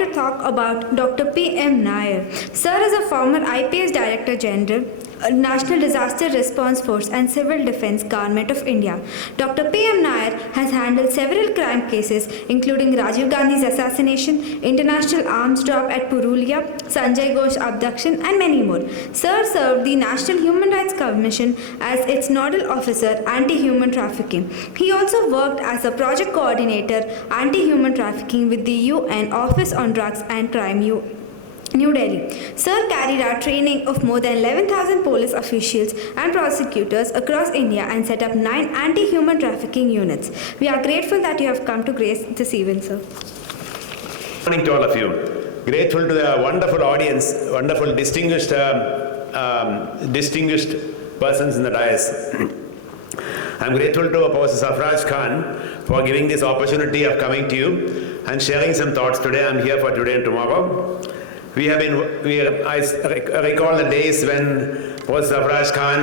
to talk about Dr. P.M. Nair. Sir is a former IPS Director General, National Disaster Response Force and Civil Defence Government of India. Dr. P.M. Nair has handled several crime cases including Rajiv Gandhi's assassination, international arms drop at Purulia, Sanjay Ghosh abduction and many more. Sir served the National Human Rights Commission as its nodal officer anti-human trafficking. He also worked as a project coordinator anti-human trafficking with the UN Office on Drugs and Crime New Delhi. Sir carried out training of more than 11,000 police officials and prosecutors across India and set up 9 anti-human trafficking units. We are grateful that you have come to grace this event, sir. Good morning to all of you. Grateful to the wonderful audience, wonderful distinguished persons in the dais. I'm grateful to Professor Sarfraz Khan for giving this opportunity of coming to you and sharing some thoughts today. I'm here for today and tomorrow. I recall the days when Professor Sarfraz Khan,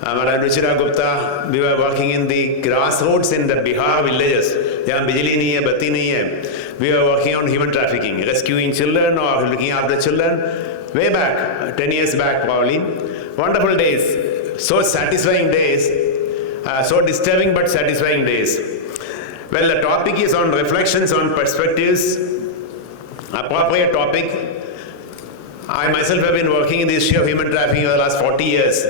Madam Ruchira Gupta, we were working in the grassroots in the Bihar villages. Yahan bijli nahi hai, batti nahi hai. We were working on human trafficking, rescuing children or looking after children. Way back, 10 years back probably. Wonderful days, so satisfying days, so disturbing but satisfying days. Well, the topic is on reflections on perspectives, appropriate topic. I myself have been working in the issue of human trafficking for the last 40 years.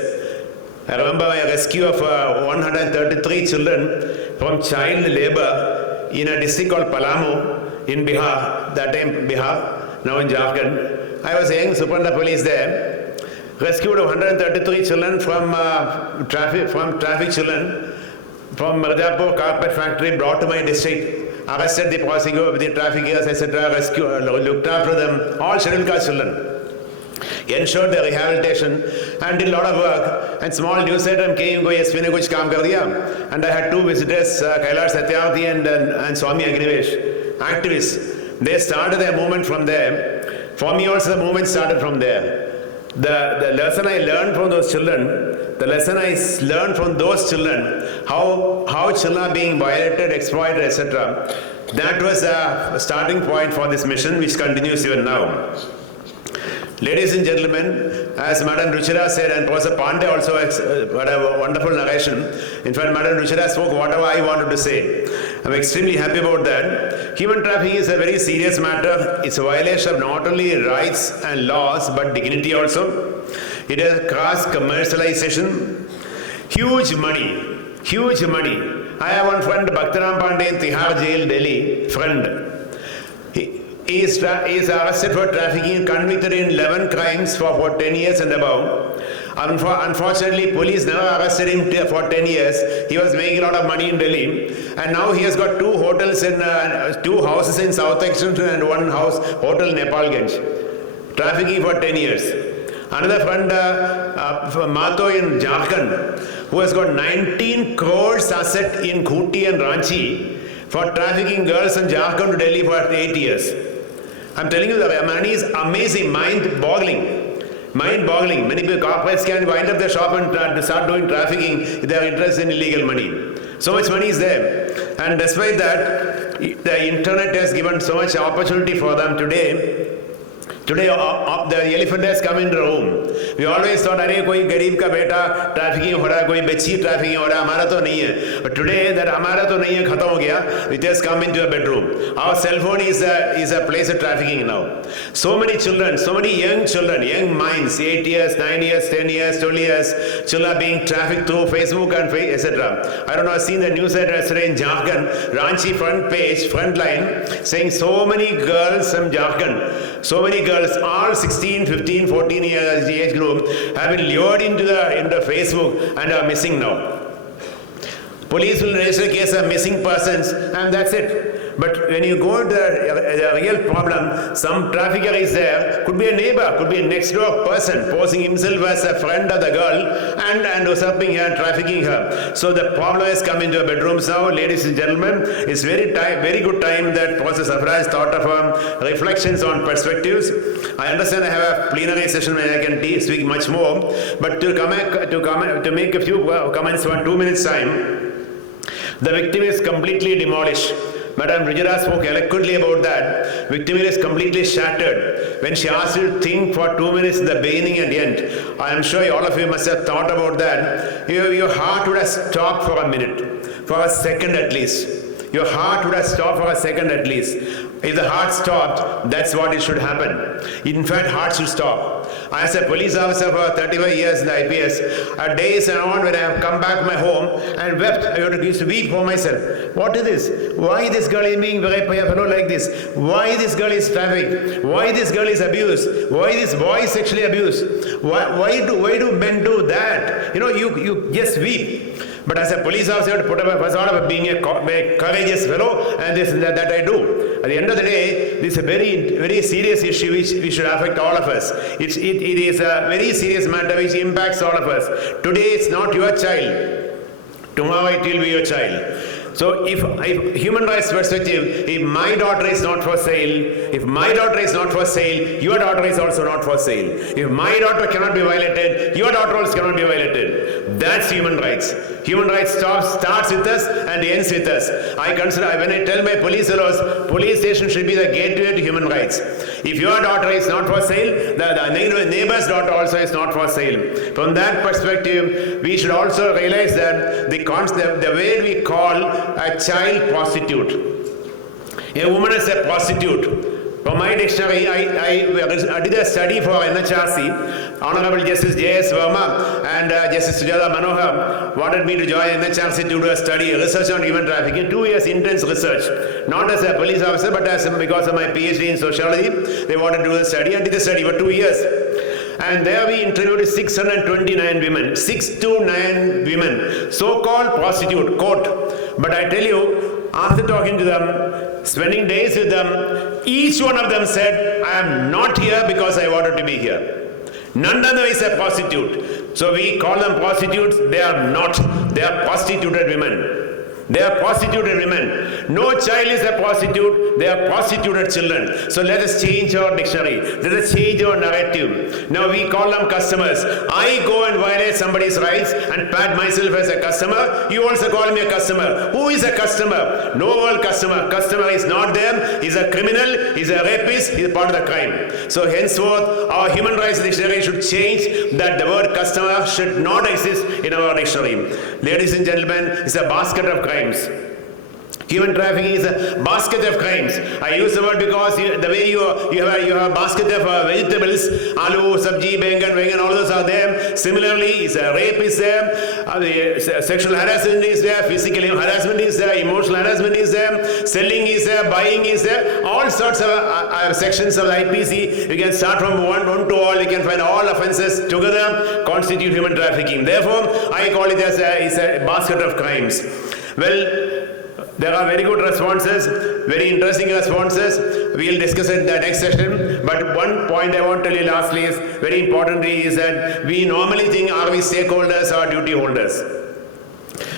I remember my rescue of 133 children from child labor in a district called Palamu in Bihar, that time Bihar, now in Jharkhand. I was a young superintendent of police there, rescued 133 children from traffic children from Mirzapur carpet factory, brought to my district, arrested the prosecutor, the traffickers, etc., rescued, looked after them, all scheduled caste children. Ensured their rehabilitation and did a lot of work. And small news item came, SP ne kuch kaam kar diya. And I had 2 visitors, Kailash Satyarthi and Swami Agnivesh, activists. They started their movement from there. For me also the movement started from there. The lesson I learned from those children, how children are being violated, exploited, etc. That was the starting point for this mission, which continues even now. Ladies and gentlemen, as Madam Ruchira said, and Professor Pandey also had a wonderful narration. In fact, Madam Ruchira spoke whatever I wanted to say. I'm extremely happy about that. Human trafficking is a very serious matter. It's a violation of not only rights and laws, but dignity also. It has cross commercialization. Huge money. Huge money. I have one friend, Bhaktaram Pandey in Tihar Jail, Delhi, friend. He is arrested for trafficking and convicted in 11 crimes for 10 years and above. Unfortunately, police never arrested him for 10 years. He was making a lot of money in Delhi. And now he has got 2 hotels in 2 houses in South Extension and 1 house, Hotel Nepalganj. Trafficking for 10 years. Another friend, Mato in Jharkhand, who has got 19 crores asset in Khuti and Ranchi for trafficking girls in Jharkhand to Delhi for 8 years. I'm telling you, the money is amazing, mind-boggling. Mind-boggling. Many people, corporates can wind up their shop and start doing trafficking if they are interested in illegal money. So much money is there. And despite that, the internet has given so much opportunity for them today. Today, the elephant has come into the room. We always thought, "Arey, koi garib ka beta trafficking ho raha, koi bachchi trafficking ho raha, hamara to nahi hai." But today, that hamara to nahi hai khatam ho gaya. It has come into a bedroom. Our cell phone is a place of trafficking now. So many children, so many young children, young minds, 8 years, 9 years, 10 years, 12 years, children are being trafficked through Facebook and etc. I don't know, I've seen the news yesterday in Jharkhand, Ranchi front page, front line, saying so many girls from Jharkhand, so many girls, all 16, 15, 14 years age group, have been lured into Facebook and are missing now. Police will register a case of missing persons and that's it. But when you go to the real problem, some trafficker is there, could be a neighbor, could be a next door person posing himself as a friend of the girl and usurping her, trafficking her. So the problem has come into our bedrooms now. Ladies and gentlemen, it's very good time that Professor Sarfraz thought of reflections on perspectives. I understand I have a plenary session where I can speak much more, but to make a few comments for 2 minutes time. The victim is completely demolished. Madam Rujira spoke eloquently about that. Victimia is completely shattered. When she asked you to think for 2 minutes in the beginning and end, I am sure all of you must have thought about that. Your heart would have stopped for a minute, for a second at least. Your heart would have stopped for a second at least. If the heart stopped, that's what it should happen. In fact, heart should stop. As a police officer for 35 years in the IPS, at days and on when I have come back to my home and wept, I used to weep for myself. What is this? Why this girl is being raped by a fellow like this? Why this girl is trafficked? Why this girl is abused? Why this boy is sexually abused? Why do men do that? You just weep. But as a police officer, to put up a facade of being a courageous fellow, and this and that I do. At the end of the day, this is a very, very serious issue which should affect all of us. It is a very serious matter which impacts all of us. Today it's not your child. Tomorrow it will be your child. So if human rights perspective, if my daughter is not for sale, your daughter is also not for sale. If my daughter cannot be violated, your daughter also cannot be violated. That's human rights. Human rights starts with us and ends with us. I consider, when I tell my police fellows, police station should be the gateway to human rights. If your daughter is not for sale, the neighbor's daughter also is not for sale. From that perspective, we should also realize that the way we call a child prostitute. A woman is a prostitute. From my dictionary, I did a study for NHRC. Honorable Justice J.S. Verma and Justice Sujata Manohar wanted me to join NHRC to do a study, research on human trafficking. 2 years intense research. Not as a police officer, but because of my PhD in sociology. They wanted to do the study. I did the study for 2 years. And there we interviewed 629 women, 629 women, so-called prostitute, quote. But I tell you, after talking to them, spending days with them, each one of them said, I am not here because I wanted to be here. None of them is a prostitute. So we call them prostitutes. They are not. They are prostituted women. They are prostituted women. No child is a prostitute. They are prostituted children. So let us change our dictionary. Let us change our narrative. Now we call them customers. I go and violate somebody's rights and pat myself as a customer. You also call me a customer. Who is a customer? No world customer. Customer is not there. He's a criminal. He's a rapist. He's part of the crime. So henceforth, our human rights dictionary should change that the word customer should not exist in our dictionary. Ladies and gentlemen, it's a basket of crimes. Human trafficking is a basket of crimes. I use the word because the way you have a basket of vegetables, aloo, sabji, bengan, all those are there. Similarly, rape is there, sexual harassment is there, physical harassment is there, emotional harassment is there, selling is there, buying is there. All sorts of sections of the IPC. You can start from one to all. You can find all offences together constitute human trafficking. Therefore, I call it as a basket of crimes. Well, there are very good responses, very interesting responses. We will discuss it in the next session. But one point I want to tell you lastly is, very importantly, is that we normally think, are we stakeholders or duty holders?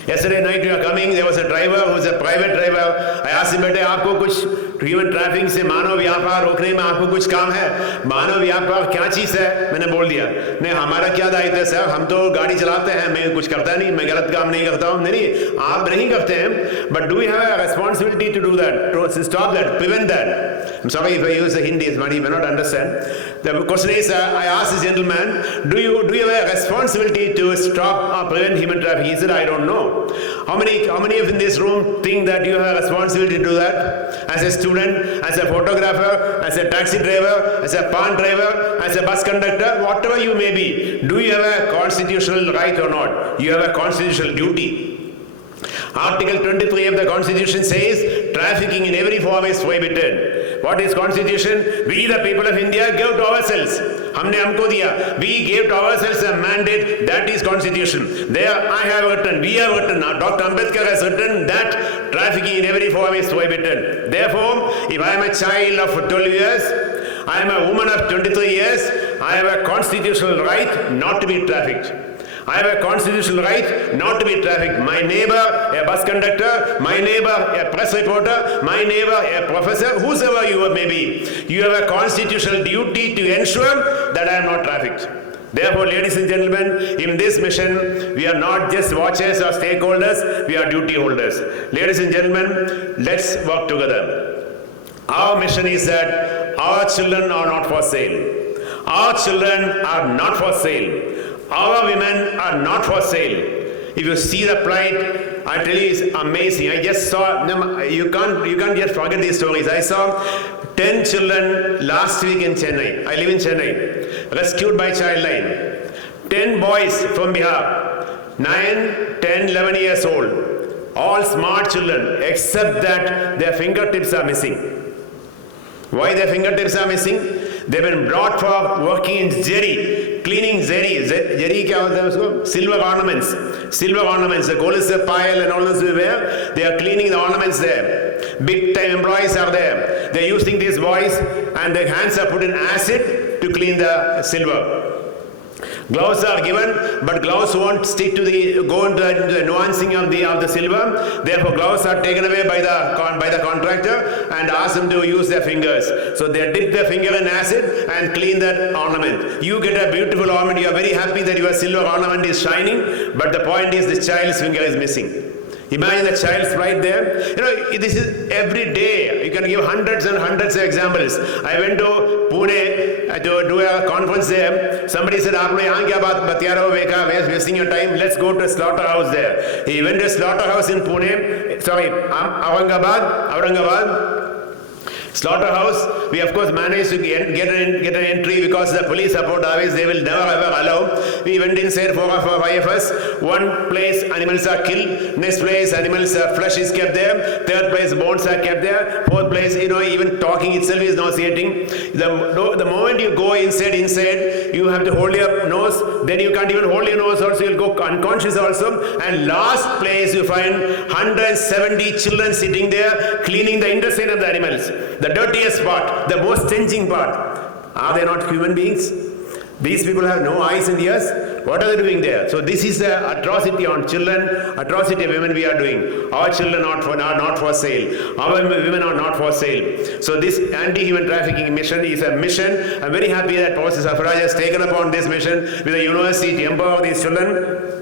Yesterday night we were coming, there was a driver who was a private driver. I asked him, bete, aapko kuch human trafficking से मानव व्यापार रोकने में आपको कुछ काम है? मानव व्यापार क्या चीज़ है? मैंने बोल दिया, नहीं हमारा क्या दायित्व है सर, हम तो गाड़ी चलाते हैं, मैं कुछ करता नहीं, मैं गलत काम नहीं करता हूँ. नहीं, आप नहीं करते हैं, but do we have a responsibility to do that, to stop that, prevent that? I'm sorry if I use the Hindi, but you may not understand. The question is, I asked this gentleman, do you have a responsibility to stop or prevent human trafficking? He said, I don't know. How many of in this room think that you have a responsibility to do that? As a student, as a photographer, as a taxi driver, as a pan driver, as a bus conductor, whatever you may be, do you have a constitutional right or not? You have a constitutional duty. Article 23 of the Constitution says trafficking in every form is prohibited. What is Constitution? We the people of India gave to ourselves. हमने हमको दिया. We gave to ourselves a mandate. That is Constitution. There I have written, we have written, Dr. Ambedkar has written that trafficking in every form is prohibited. Therefore, if I am a child of 12 years, I am a woman of 23 years, I have a constitutional right not to be trafficked. I have a constitutional right not to be trafficked. My neighbor, a bus conductor, my neighbor, a press reporter, my neighbor, a professor, whosoever you may be, you have a constitutional duty to ensure that I am not trafficked. Therefore, ladies and gentlemen, in this mission, we are not just watchers or stakeholders, we are duty holders. Ladies and gentlemen, let's work together. Our mission is that our children are not for sale. Our children are not for sale. Our women are not for sale. If you see the plight, I tell you, it's amazing. I just saw, you can't just forget these stories. I saw 10 children last week in Chennai. I live in Chennai. Rescued by Childline. 10 boys from Bihar. 9, 10, 11 years old. All smart children, except that their fingertips are missing. Why their fingertips are missing? They've been brought for working in zeri, cleaning zeri. Zeri kya hota hai usko? Silver ornaments. Silver ornaments. The gold is a pile and all this we wear. They are cleaning the ornaments there. Big time employees are there. They're using these boys and their hands are put in acid to clean the silver. Gloves are given, but gloves won't stick to go into the nuancing of the silver. Therefore, gloves are taken away by the contractor and ask them to use their fingers. So they dip their finger in acid and clean that ornament. You get a beautiful ornament. You are very happy that your silver ornament is shining, but the point is the child's finger is missing. Imagine the child's right there. You know, this is every day. You can give hundreds and hundreds of examples. I went to Pune to do a conference there. Somebody said, "Aapne yahan kya baat batiya rahe ho, Veka? Where is wasting your time? Let's go to a slaughterhouse there." He went to a slaughterhouse in Pune. Sorry, Aurangabad. Slaughterhouse, we of course managed to get an entry because the police support always, they will never ever allow. We went inside, 4 or 5 of us. One place animals are killed, next place animals flesh is kept there, third place bones are kept there, fourth place, even talking itself is nauseating. The moment you go inside, you have to hold your nose, then you can't even hold your nose also, you'll go unconscious also, and last place you find 170 children sitting there cleaning the intestine of the animals. The dirtiest part, the most stinking part. Are they not human beings? These people have no eyes and ears. What are they doing there? So this is the atrocity on children, atrocity of women we are doing. Our children are not for sale. Our women are not for sale. So this anti-human trafficking mission is a mission. I'm very happy that Professor Sarfraz has taken upon this mission with the university to empower these children.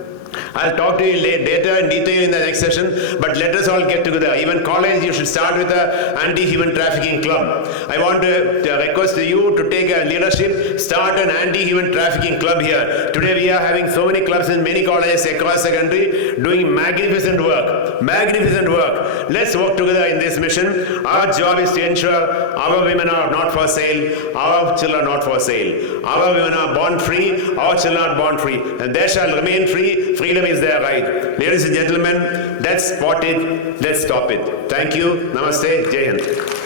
I'll talk to you later in detail in the next session, but let us all get together. Even college, you should start with the anti-human trafficking club. I want to request you to take a leadership, start an anti-human trafficking club here. Today we are having so many clubs in many colleges across the country doing magnificent work. Magnificent work. Let's work together in this mission. Our job is to ensure our women are not for sale, our children are not for sale. Our women are born free, our children are born free, and they shall remain free. Freedom is their right. Ladies and gentlemen, let's spot it, let's stop it. Thank you. Namaste. Jai Hind.